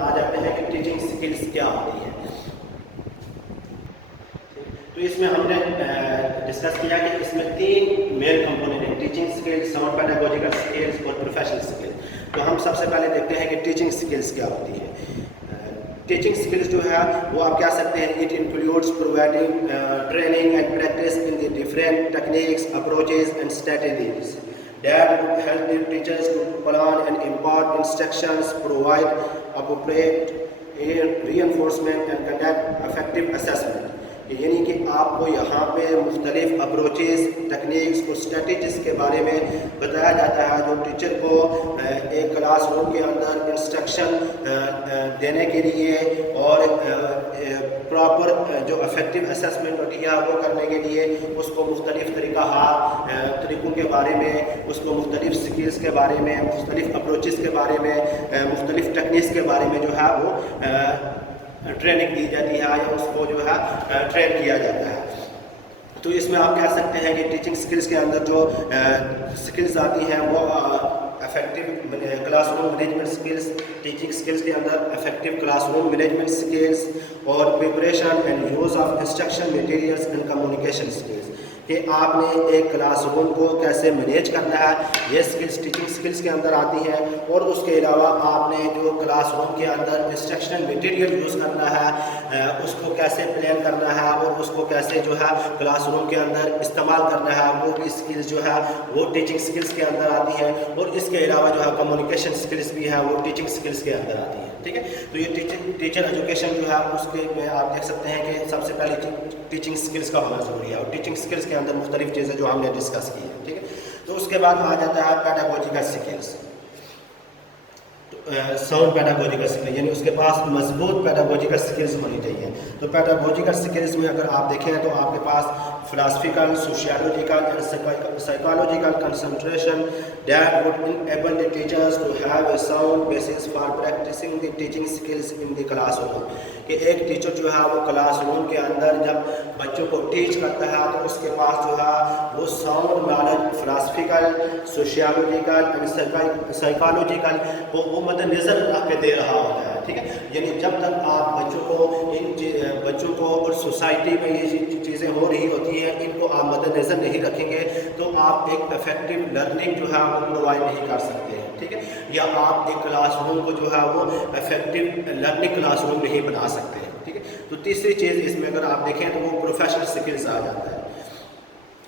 آ جاتے ہیں کہ ٹیچنگ سکلز کیا ہوتی ہے. تو اس میں ہم نے ڈسکس کیا کہ اس میں 3 مین کمپوننٹ ہیں: ٹیچنگ سکلز، ساؤنڈ پیڈاگوجیکل سکلز اور پروفیشنل سکلز. تو ہم سب سے پہلے دیکھتے ہیں کہ ٹیچنگ سکلز کیا ہوتی ہے. ٹیچنگ سکلز جو ہے وہ آپ کہہ سکتے ہیں it includes providing training and practice in the different techniques, approaches and strategies that would help the teachers to plan and impart instructions, provide appropriate reinforcement and conduct effective assessment. یعنی کہ آپ کو یہاں پہ مختلف اپروچز، ٹیکنیکس اور strategies کے بارے میں بتایا جاتا ہے جو ٹیچر کو ایک کلاس روم کے اندر انسٹرکشن دینے کے لیے اور پراپر جو افیکٹو اسیسمنٹ ہوتی ہے وہ کرنے کے لیے اس کو مختلف طریقوں کے بارے میں، اس کو مختلف سکلز کے بارے میں، مختلف اپروچز کے بارے میں، مختلف ٹیکنیکس کے بارے میں جو ہے وہ ٹریننگ دی جاتی ہے یا اس کو جو ہے ٹرین کیا جاتا ہے. تو اس میں آپ کہہ سکتے ہیں کہ ٹیچنگ سکلز کے اندر جو سکلز آتی ہیں وہ effective class room management skills, teaching skills کے اندر effective class room management skills اور preparation and use of instruction materials and communication skills, کہ آپ نے ایک کلاس روم کو کیسے مینیج کرنا ہے، یہ سکلز ٹیچنگ سکلز کے اندر آتی ہیں. اور اس کے علاوہ آپ نے جو کلاس روم کے اندر انسٹرکشنل میٹیریل یوز کرنا ہے، اس کو کیسے پلان کرنا ہے اور اس کو کیسے جو ہے کلاس روم کے اندر استعمال کرنا ہے، وہ بھی سکلز جو ہے وہ ٹیچنگ سکلز کے اندر آتی ہے. اور اس کے علاوہ جو ہے کمیونیکیشن سکلز بھی ہے وہ ٹیچنگ سکلز کے اندر آتی ہے. ٹھیک ہے، تو یہ ٹیچر ایجوکیشن جو ہے اس کے میں آپ دیکھ سکتے ہیں کہ سب سے پہلے ٹیچنگ سکلز کا ہونا ضروری ہے، اور ٹیچنگ سکلز کے اندر مختلف چیزیں جو ہم نے ڈسکس کی ہیں. ٹھیک ہے، تو اس کے بعد آ جاتا ہے پیڈاگوجیکل سکلز، ساؤنڈ پیڈاگوجیکل سکلز، یعنی اس کے پاس مضبوط پیڈاگوجیکل سکلز ہونی چاہیے. تو پیڈاگوجیکل سکلز میں اگر آپ دیکھیں تو آپ کے پاس philosophical, sociological and psychological concentration that would enable the teachers to have a sound basis for practicing the teaching skills in the classroom. کہ ایک ٹیچر جو ہے وہ کلاس روم کے اندر جب بچوں کو ٹیچ کرتا ہے تو اس کے پاس جو ہے وہ sound knowledge philosophical, sociological and psychological کو وہ مد نظر رکھ کے دے رہا ہوتا ہے. ٹھیک ہے، یعنی جب تک آپ بچوں کو اور سوسائٹی میں یہ چیزیں ہو رہی ہوتی ہیں ان کو آپ مد نظر نہیں رکھیں گے تو آپ ایک افیکٹو لرننگ جو ہے وہ پرووائڈ نہیں کر سکتے ہیں. ٹھیک ہے، یا آپ ایک کلاس روم کو جو ہے وہ افیکٹو لرننگ کلاس روم نہیں بنا سکتے ہیں. ٹھیک ہے، تو تیسری چیز اس میں اگر آپ دیکھیں تو وہ پروفیشنل سکلز آ جاتا ہے.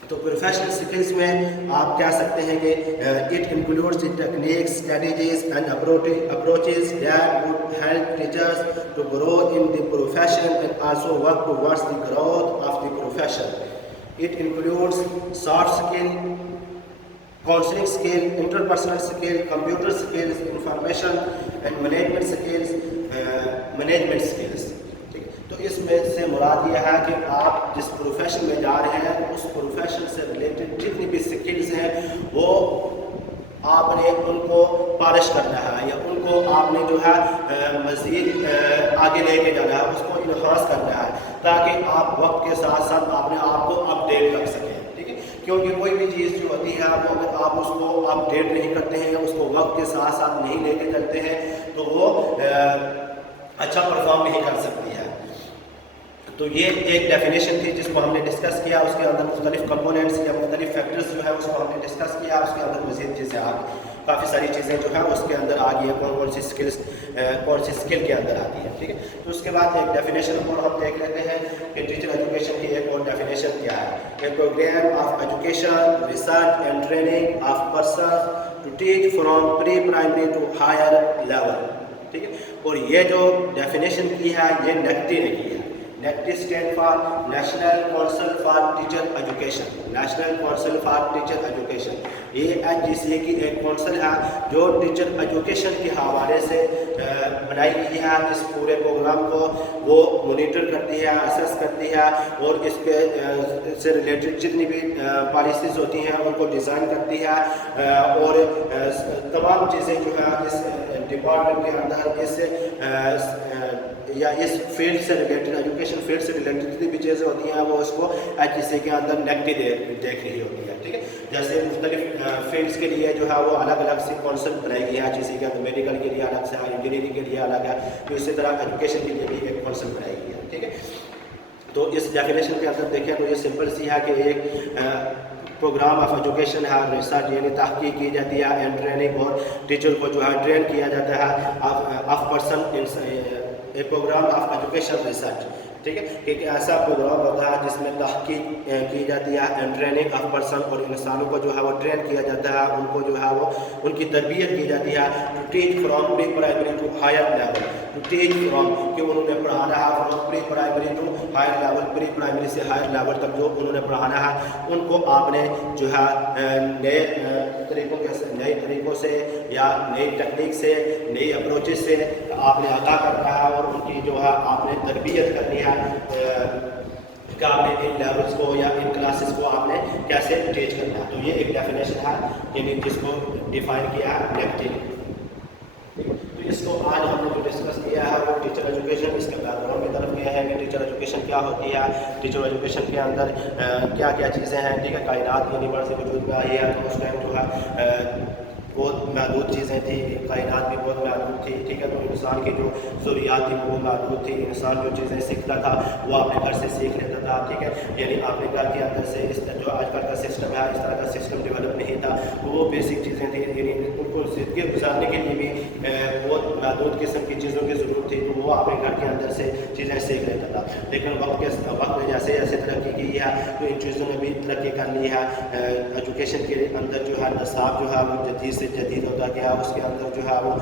تو پروفیشنل سکلز میں آپ کہہ سکتے ہیں کہ it includes the techniques, strategies and approaches that would help teachers to grow in the profession and also work towards the growth of the profession. It includes soft skill, counselling skill, interpersonal skill, computer skills, information and management skills, management skills. تو اس میں سے مراد یہ ہے کہ آپ جس profession میں جا رہے ہیں اس پروفیشن سے ریلیٹڈ جتنی بھی سکلز ہیں وہ آپ نے ان کو پالش کرنا ہے یا ان کو آپ نے جو ہے مزید آگے لے کے جانا ہے، اس کو انہانس کرنا ہے تاکہ آپ وقت کے ساتھ ساتھ اپنے آپ کو اپڈیٹ کر سکیں. ٹھیک ہے، کیونکہ کوئی بھی چیز جو ہوتی ہے وہ اگر آپ اس کو اپڈیٹ نہیں کرتے ہیں، اس کو وقت کے ساتھ ساتھ نہیں لے کے چلتے ہیں تو وہ اچھا پرفارم نہیں کر سکتی ہے. تو یہ ایک ڈیفینیشن تھی جس کو ہم نے ڈسکس کیا، اس کے اندر مختلف کمپوننٹس یا مختلف فیکٹرز جو ہے اس کو ہم نے ڈسکس کیا. اس کے اندر مزید چیزیں کافی ساری چیزیں جو ہے اس کے اندر آ گئی ہے، کون سی اسکل کے اندر آتی ہے. ٹھیک ہے، تو اس کے بعد ایک ڈیفینیشن اور ہم دیکھ لیتے ہیں کہ ٹیچر ایجوکیشن کی ایک اور ڈیفینیشن کیا ہے. A programme of education, research and training of person to teach from pre primary to higher level. ٹھیک ہے، اور یہ جو ڈیفینیشن کی ہے یہ نیکٹی نے کی ہے. NCTE stand for national council for teacher education. National council for teacher education یہ NGCA کی ایک کونسل ہے جو ٹیچر ایجوکیشن کے حوالے سے بنائی گئی ہے. اس پورے پروگرام کو وہ مانیٹر کرتی ہے، اسیس کرتی ہے اور اس کے سے ریلیٹڈ جتنی بھی پالیسیز ہوتی ہیں ان کو ڈیزائن کرتی ہے اور تمام چیزیں جو ہے اس ڈپارٹمنٹ کے اندر اس فیلڈ سے ریلیٹڈ، ایجوکیشن فیلڈ سے ریلیٹڈ جتنی بھی چیزیں ہوتی ہیں وہ اس کو NGCA کے اندر نیکٹی دیکھ رہی ہوتی ہے. ٹھیک ہے، جیسے مختلف فیلڈس کے لیے جو ہے وہ الگ الگ سی کانسیپٹ بنائی گئی ہے، جیسے کہ میڈیکل کے لیے الگ سے ہے، انجینئرنگ کے لیے الگ ہے، تو اسی طرح ایجوکیشن کے لیے بھی ایک کانسیپٹ بنائی گئی ہے، ٹھیک ہے۔ تو اس ڈیفینیشن کے اندر دیکھیں تو یہ سمپل سی ہے کہ ایک پروگرام آف ایجوکیشن ہے، ریسرچ یعنی تحقیق کی جاتی ہے، اینڈ ٹریننگ اور ٹیچر کو جو ہے ٹرین کیا جاتا ہے of person, a programme of education research, ٹھیک ہے، کہ ایک ایسا پروگرام ہوتا ہے جس میں تحقیق کی جاتی ہے، اینڈ ٹریننگ آف پرسن، اور انسانوں کو جو ہے وہ ٹرین کیا جاتا ہے، ان کو جو ہے وہ ان کی تربیت کی جاتی ہے، to teach from pre primary to higher level, to teach from کہ انہوں نے پڑھانا ہے from pre primary to higher level, pre primary سے ہائر لیول تک جو انہوں نے پڑھانا ہے، ان کو آپ نے جو ہے نئے طریقوں سے یا نئی ٹیکنیک سے، نئی اپروچز سے آپ نے عطا کرنا ہے، اور ان کی جو ہے آپ نے تربیت کرنی ہے کہ آپ نے ان لیولز کو یا ان کلاسز کو آپ نے کیسے ٹیچ کرنا ہے۔ تو یہ ایک ڈیفینیشن ہے یعنی جس کو ڈیفائن کیا ہے لیکچر۔ تو اس کو آج ہم نے جو ڈسکس کیا ہے وہ ٹیچر ایجوکیشن، اس کا بیک گراؤنڈ کی طرف گیا ہے کہ ٹیچر ایجوکیشن کیا ہوتی ہے، ٹیچر ایجوکیشن کے اندر کیا کیا چیزیں ہیں، ٹھیک ہے۔ کائنات یونیورس وجود میں آئی ہے تو اس ٹائم جو ہے بہت محدود چیزیں تھیں، کائنات بھی بہت محدود تھی، ٹھیک ہے، تو انسان کی جو ضروریات تھی وہ محدود تھی، انسان جو چیزیں سیکھتا تھا وہ اپنے گھر سے سیکھ لیتا تھا، ٹھیک ہے، یعنی اپنے گھر کے اندر سے اس جو آج کل کا سسٹم ہے اس طرح کا سسٹم ڈیولپ نہیں تھا، تو وہ بیسک چیزیں تھیں، یعنی ان کو زندگی گزارنے کے لیے بھی بہت محدود قسم کی چیزوں کی ضرورت تھی، تو وہ اپنے گھر کے اندر سے چیزیں سیکھ لیتا تھا، لیکن وقت نے جیسے جیسے ترقی کی ہے تو ان چیزوں نے بھی ترقی کر لی ہے، ایجوکیشن کے اندر جو ہے نصاب جو ہے وہ جدید سے جدید ہوتا گیا، اس کے اندر جو ہے وہ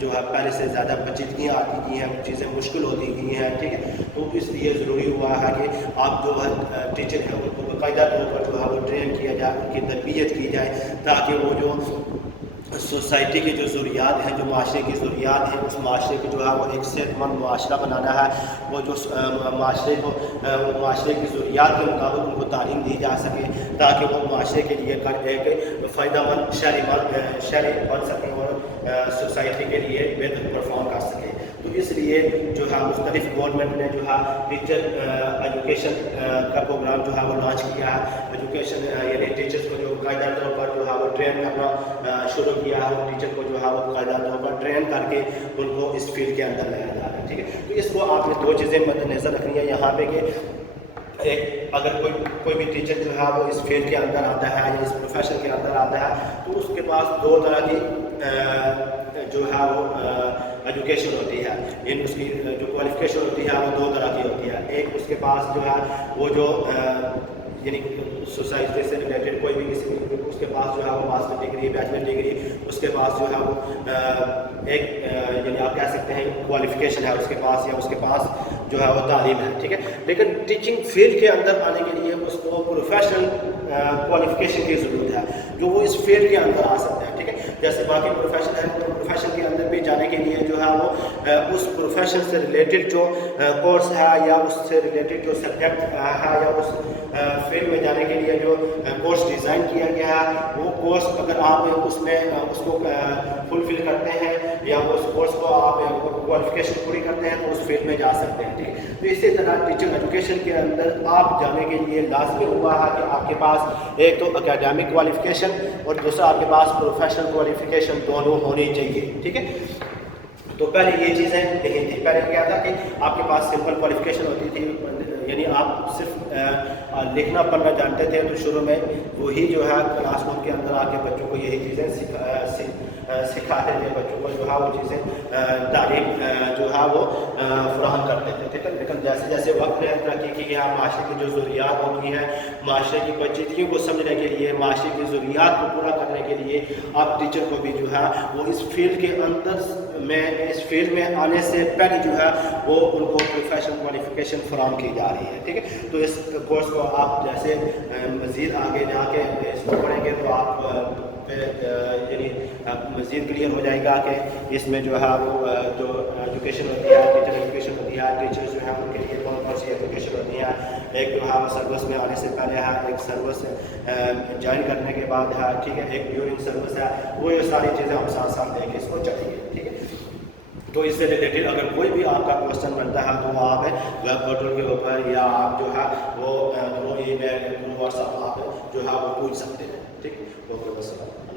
جو ہے پہلے سے زیادہ پیچیدگیاں آتی گئی ہیں، چیزیں مشکل ہوتی گئی ہیں، ٹھیک ہے، تو اس لیے ضروری ہوا ہے کہ آپ جو ہے ٹیچر ہیں ان کو باقاعدہ طور پر جو ہے وہ ٹرین کیا جائے، ان کی تربیت کی جائے، تاکہ وہ جو سوسائٹی کی جو ضروریات ہیں، جو معاشرے کی ضروریات ہیں، اس معاشرے کی جو ہے وہ ایک صحت مند معاشرہ بنانا ہے، وہ جو معاشرے کی ضروریات کے مطابق ان کو تعلیم دی جا سکے، تاکہ وہ معاشرے کے لیے ایک فائدہ مند شہری بن سکے اور سوسائٹی کے لیے بہتر پرفارم کر سکے۔ تو اس لیے جو ہے مختلف گورنمنٹ نے جو ہے ٹیچر ایجوکیشن کا پروگرام جو ہے وہ لانچ کیا ہے، ایجوکیشن یعنی ٹیچرس کو جو قاعدہ طور پر جو ہے وہ ٹرین کرنا شروع کیا ہے، ٹیچر کو جو ہے وہ قاعدہ طور پر ٹرین کر کے ان کو اس فیلڈ کے اندر لایا جا رہا ہے، ٹھیک ہے۔ تو اس کو آپ نے دو چیزیں مد نظر رکھنی ہے یہاں پہ کہ ایک اگر کوئی بھی ٹیچر جو ہے وہ اس فیلڈ کے اندر آتا ہے یا اس پروفیشن کے اندر آتا ہے تو اس کے پاس دو طرح کی جو ہے وہ ایجوکیشن ہوتی ہے، یعنی اس کی جو کوالیفیکیشن ہوتی ہے وہ دو طرح کی ہوتی ہے، ایک اس کے پاس جو ہے وہ جو یعنی سوسائٹی سے ریلیٹڈ کوئی بھی کسی اس کے پاس جو ہے وہ ماسٹر ڈگری، بیچلر ڈگری، اس کے پاس جو ہے وہ ایک یعنی آپ کہہ سکتے ہیں کوالیفیکیشن ہے اس کے پاس، یا اس کے پاس جو ہے وہ تعلیم ہے، ٹھیک ہے، لیکن ٹیچنگ فیلڈ کے اندر آنے کے لیے اس کو پروفیشنل کوالیفیکیشن کی ضرورت ہے جو وہ اس فیلڈ کے اندر آ سکتا ہے، ٹھیک ہے، جیسے باقی پروفیشن ہے، پروفیشن کے اندر بھی جانے کے لیے جو ہے وہ اس پروفیشن سے ریلیٹڈ جو کورس ہے یا اس سے ریلیٹڈ جو سبجیکٹ ہے یا اس فیلڈ میں جانے کے لیے جو کورس ڈیزائن کیا گیا ہے وہ کورس اگر آپ اس میں اس کو فلفل کرتے ہیں یا اس کورس کو آپ کوالیفیکیشن پوری کرتے ہیں تو اس فیلڈ میں جا سکتے ہیں، ٹھیک ہے۔ تو اسی طرح ٹیچر ایجوکیشن کے اندر آپ جانے کے لیے لازمی ہوا ہے کہ آپ کے پاس ایک تو اکیڈمک کوالیفیکیشن اور دوسرا آپ کے پاس پروفیشنل کوالیفیکیشن دونوں ہونی چاہیے، ٹھیک ہے۔ تو پہلے یہ چیزیں نہیں تھیں، پہلے کیا تھا کہ آپ کے پاس سمپل کوالیفیکیشن ہوتی تھی، یعنی آپ صرف لکھنا پڑھنا جانتے تھے، تو شروع میں وہی جو ہے کلاس روم کے اندر آ کے بچوں کو یہی چیزیں سکھاتے تھے، بچوں کو جو ہے وہ چیزیں تعلیم جو ہے وہ فراہم کرتے تھے، ٹھیک ہے، لیکن جیسے جیسے وقت نے ترقی کی ہے، معاشرے کی جو ضروریات ہوتی ہیں، معاشرے کی پیچیدگیوں کو سمجھنے کے لیے، معاشرے کی ضروریات کو پورا کرنے کے لیے آپ ٹیچر کو بھی جو ہے وہ اس فیلڈ کے اندر اس فیلڈ میں آنے سے پہلے جو ہے وہ ان کو پروفیشنل کوالیفیکیشن فراہم کی جا رہی ہے، ٹھیک ہے۔ تو اس کورس کو آپ جیسے مزید آگے جا کے اس کو پڑھیں گے تو آپ یعنی مزید کلیئر ہو جائے گا کہ اس میں جو ہے وہ جو ایجوکیشن ہوتی ہے، ٹیچر ایجوکیشن ہوتی ہے، ٹیچرز جو ہے ان کے لیے کون کون سی ایجوکیشن ہوتی ہے، ایک جو ہے وہ سروس میں آنے سے پہلے ہے، ایک سروس جوائن کرنے کے بعد ہے، ٹھیک ہے، ایک ڈیورنگ سروس ہے، وہ یہ ساری چیزیں ہم ساتھ ساتھ لے کے اس کو چلیں گے، ٹھیک ہے۔ تو اس سے ریلیٹڈ اگر کوئی بھی آپ کا کوشچن بنتا ہے تو وہ آپ ویب پورٹل کے اوپر یا آپ جو ہے وہ تھرو ای میل تھرو واٹس ایپ آپ جو ہے وہ پوچھ سکتے ہیں۔ ٹھیک اوکے، السلام.